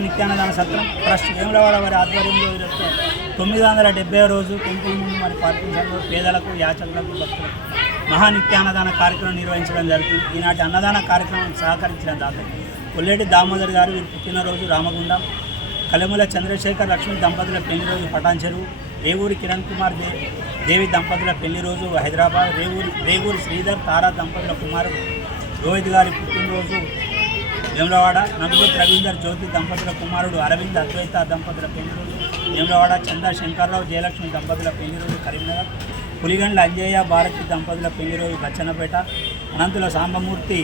నిత్యాన్నదాన సత్రం ట్రస్ట్ వేములవాడ వారి ఆధ్వర్యంలో 970వ రోజు టెంపుల్ ముందు మరి పార్కింగ్ సంఘం పేదలకు యాచకులకు భక్తులకు మహా నిత్యాన్నదాన కార్యక్రమం నిర్వహించడం జరుగుతుంది. ఈనాటి అన్నదాన కార్యక్రమం సహకరించిన దాత కొల్లేటి దామోదర్ గారు వీరి పుట్టినరోజు రామగుండం, కలెముల చంద్రశేఖర్ లక్ష్మి దంపతుల పెళ్లి రోజు పటాన్ చెరువు, రేవూరి కిరణ్ కుమార్ దేవి దంపతుల పెళ్లి రోజు హైదరాబాద్, రేవూరి శ్రీధర్ తారా దంపతుల కుమారుడు రోహిత్ గారి పుట్టినరోజు వేములవాడ, నలుగురు రవీందర్ జ్యోతి దంపతుల కుమారుడు అరవింద్ అద్వైత దంపతుల పెళ్లి రోజు వేములవాడ, చందా శంకర్రావు జయలక్ష్మి దంపతుల పెళ్లి రోజు కరీంనగర్, పులిగండ్ల అంజయ్య భారతి దంపతుల పెళ్లి రోజు బచ్చన్నపేట, అనంతుల సాంబమూర్తి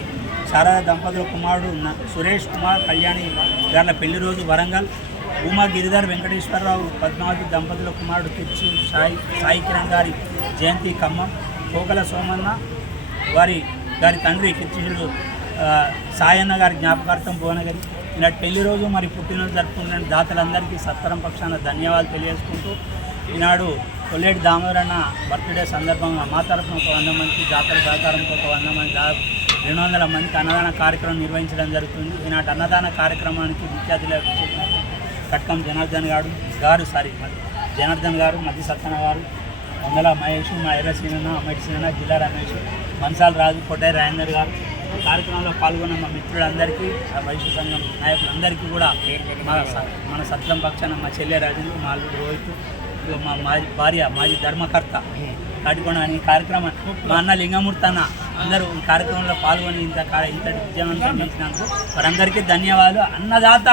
శారద దంపతుల కుమారుడు సురేష్ కుమార్ కళ్యాణి గార్ల పెళ్లి రోజు వరంగల్, ఉమా గిరిధర్ వెంకటేశ్వరరావు పద్మావతి దంపతుల కుమారుడు తిరుచి సాయి కిరణ్ గారి జయంతి ఖమ్మం, కోకల సోమన్న గారి తండ్రి కిర్చిశుడు సాయన్న గారి జ్ఞాపకార్థం భువనగిరి. ఈనాటి పెళ్లి రోజు మరి పుట్టినరోజు జరుపుకున్న దాతలందరికీ సత్వరం పక్షాన ధన్యవాదాలు తెలియజేసుకుంటూ ఈనాడు కొల్లేటి దామోదరన్న బర్త్డే సందర్భంగా మా తరఫున 100 మంది, దాతల సహకారంతో 100 మంది, 200 మందికి అన్నదాన కార్యక్రమం నిర్వహించడం జరుగుతుంది. ఈనాటి అన్నదాన కార్యక్రమానికి ముఖ్య అతిథులు కట్కం జనార్దన్ గారు, మధ్య సత్తన గారు, వందల మహేష్, మా ఎర్ర సీనన్న, అమ్మటి సీనన్న, జిల్లా రమేష్, మన్సాల రాజు, కొట్టాయి రాజేందర్ గారు కార్యక్రమంలో పాల్గొన్న మా మిత్రులందరికీ, వైశ్య సంఘం నాయకులందరికీ కూడా మన సత్రం పక్షాన మా చెల్లె రాజు, మా అల్లుడు రోహిత్, మా భార్య మాజీ ధర్మకర్త కాటికొండ అని కార్యక్రమం మా అన్న లింగమూర్తి అన్న అందరూ ఈ కార్యక్రమంలో పాల్గొని ఇంతటి విజయవంతం చేసినందుకు వారందరికీ ధన్యవాదాలు. అన్నదాత